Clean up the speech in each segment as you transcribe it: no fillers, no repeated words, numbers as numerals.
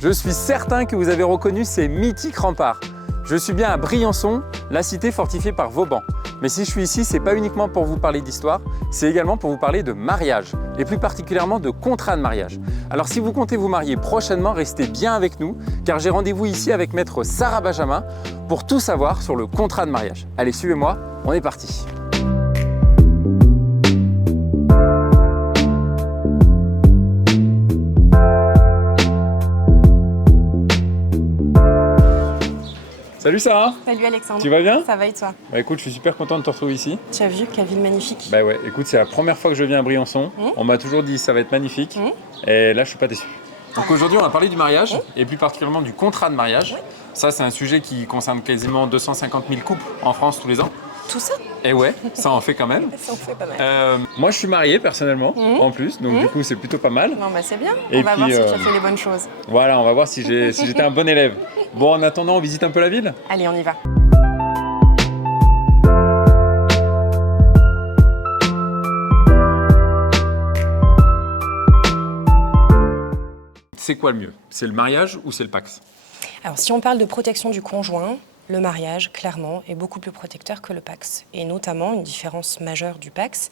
Je suis certain que vous avez reconnu ces mythiques remparts. Je suis bien à Briançon, la cité fortifiée par Vauban. Mais si je suis ici, c'est pas uniquement pour vous parler d'histoire, c'est également pour vous parler de mariage, et plus particulièrement de contrat de mariage. Alors si vous comptez vous marier prochainement, restez bien avec nous, car j'ai rendez-vous ici avec maître Sarah Benjamin pour tout savoir sur le contrat de mariage. Allez, suivez-moi, on est parti. Salut Sarah. Salut Alexandre. Tu vas bien? Ça va et toi? Bah écoute, je suis super content de te retrouver ici. Tu as vu quelle ville magnifique? Bah ouais, écoute, c'est la première fois que je viens à Briançon. On m'a toujours dit ça va être magnifique. Et là, je suis pas déçu. Donc aujourd'hui, on va parler du mariage et plus particulièrement du contrat de mariage. Ça, c'est un sujet qui concerne quasiment 250 000 couples en France tous les ans. Tout ça? Et ouais, ça en fait quand même. Ça en fait pas mal. Moi, je suis marié personnellement, en plus, donc du coup, c'est plutôt pas mal. Non, bah c'est bien. Et on va puis, voir si tu as fait les bonnes choses. Voilà, on va voir si j'étais un bon élève. Bon, en attendant, on visite un peu la ville? Allez, on y va. C'est quoi le mieux? C'est le mariage ou c'est le Pacs? Alors, si on parle de protection du conjoint, le mariage, clairement, est beaucoup plus protecteur que le Pacs. Et notamment, une différence majeure du Pacs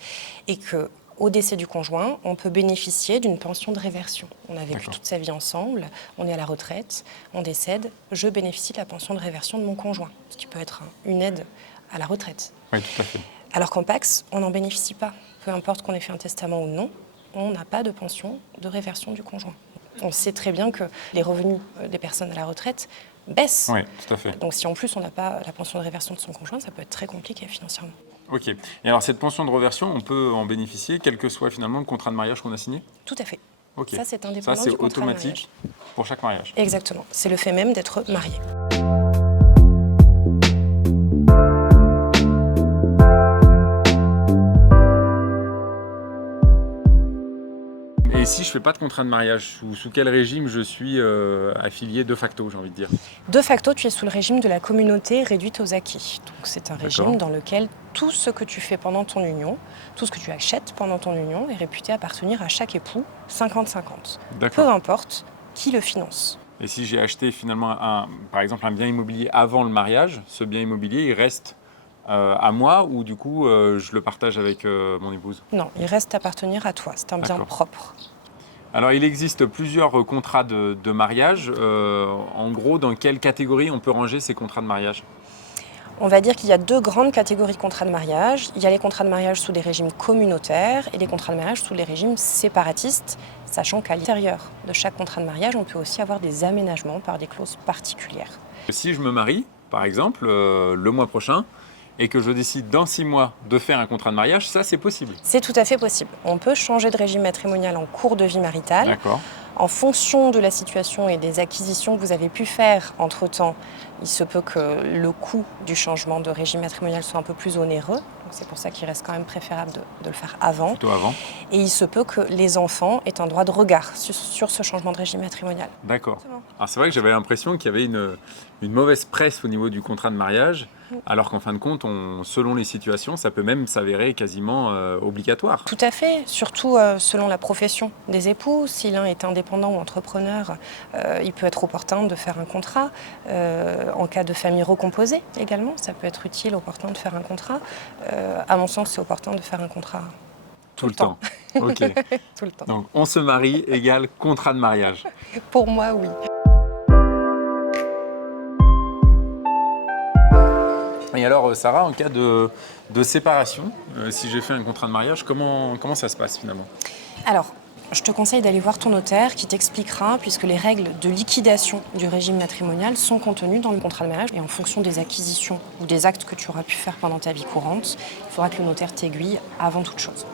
est que au décès du conjoint, on peut bénéficier d'une pension de réversion. On a vécu toute sa vie ensemble, on est à la retraite, on décède, je bénéficie de la pension de réversion de mon conjoint, ce qui peut être une aide à la retraite. Oui, tout à fait. Alors qu'en Pacs, on n'en bénéficie pas. Peu importe qu'on ait fait un testament ou non, on n'a pas de pension de réversion du conjoint. On sait très bien que les revenus des personnes à la retraite baissent. Oui, tout à fait. Donc si en plus on n'a pas la pension de réversion de son conjoint, ça peut être très compliqué financièrement. Ok. Et alors cette pension de reversion, on peut en bénéficier, quel que soit finalement le contrat de mariage qu'on a signé? Tout à fait. Ok. Ça, c'est indépendant Ça, c'est du contrat de automatique pour chaque mariage. Exactement. C'est le fait même d'être marié. Et si je fais pas de contrat de mariage, sous quel régime je suis affilié de facto, j'ai envie de dire? De facto, tu es sous le régime de la communauté réduite aux acquis. Donc c'est un régime dans lequel tout ce que tu fais pendant ton union, tout ce que tu achètes pendant ton union est réputé appartenir à chaque époux 50-50. Peu importe qui le finance. Et si j'ai acheté finalement, par exemple, un bien immobilier avant le mariage, ce bien immobilier, il reste à moi ou du coup je le partage avec mon épouse? Non, il reste à appartenir à toi. C'est un bien propre. Alors, il existe plusieurs contrats de mariage. En gros, dans quelle catégorie on peut ranger ces contrats de mariage? On va dire qu'il y a deux grandes catégories de contrats de mariage. Il y a les contrats de mariage sous des régimes communautaires et les contrats de mariage sous les régimes séparatistes, sachant qu'à l'intérieur de chaque contrat de mariage, on peut aussi avoir des aménagements par des clauses particulières. Si je me marie, par exemple, le mois prochain, et que je décide dans 6 mois de faire un contrat de mariage, ça c'est possible? C'est tout à fait possible. On peut changer de régime matrimonial en cours de vie maritale. D'accord. En fonction de la situation et des acquisitions que vous avez pu faire entre-temps, il se peut que le coût du changement de régime matrimonial soit un peu plus onéreux. C'est pour ça qu'il reste quand même préférable de le faire avant. Plutôt avant. Et il se peut que les enfants aient un droit de regard sur ce changement de régime matrimonial. D'accord. Alors c'est vrai que j'avais l'impression qu'il y avait une mauvaise presse au niveau du contrat de mariage, alors qu'en fin de compte, selon les situations, ça peut même s'avérer quasiment obligatoire. Tout à fait, surtout selon la profession des époux. Si l'un est indépendant ou entrepreneur, il peut être opportun de faire un contrat. En cas de famille recomposée également, ça peut être utile, opportun de faire un contrat. À mon sens, c'est opportun de faire un contrat tout le temps. Ok. Tout le temps. Donc on se marie égale contrat de mariage. Pour moi, oui. Et alors Sarah, en cas de séparation, si j'ai fait un contrat de mariage, comment ça se passe finalement? Alors, je te conseille d'aller voir ton notaire qui t'expliquera, puisque les règles de liquidation du régime matrimonial sont contenues dans le contrat de mariage. Et en fonction des acquisitions ou des actes que tu auras pu faire pendant ta vie courante, il faudra que le notaire t'aiguille avant toute chose.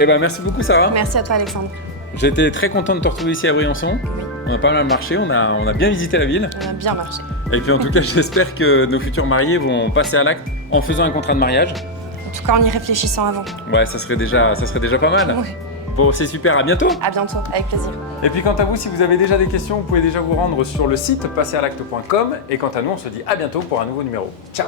Eh ben, merci beaucoup Sarah. Merci à toi Alexandre. J'ai été très content de te retrouver ici à Briançon. Oui. On a pas mal marché, on a bien visité la ville. On a bien marché. Et puis en tout cas, j'espère que nos futurs mariés vont passer à l'acte en faisant un contrat de mariage. En tout cas, en y réfléchissant avant. Ouais, ça serait déjà pas mal. Ouais. Bon, c'est super, à bientôt. À bientôt, avec plaisir. Et puis quant à vous, si vous avez déjà des questions, vous pouvez déjà vous rendre sur le site passerlacte.com. Et quant à nous, on se dit à bientôt pour un nouveau numéro. Ciao.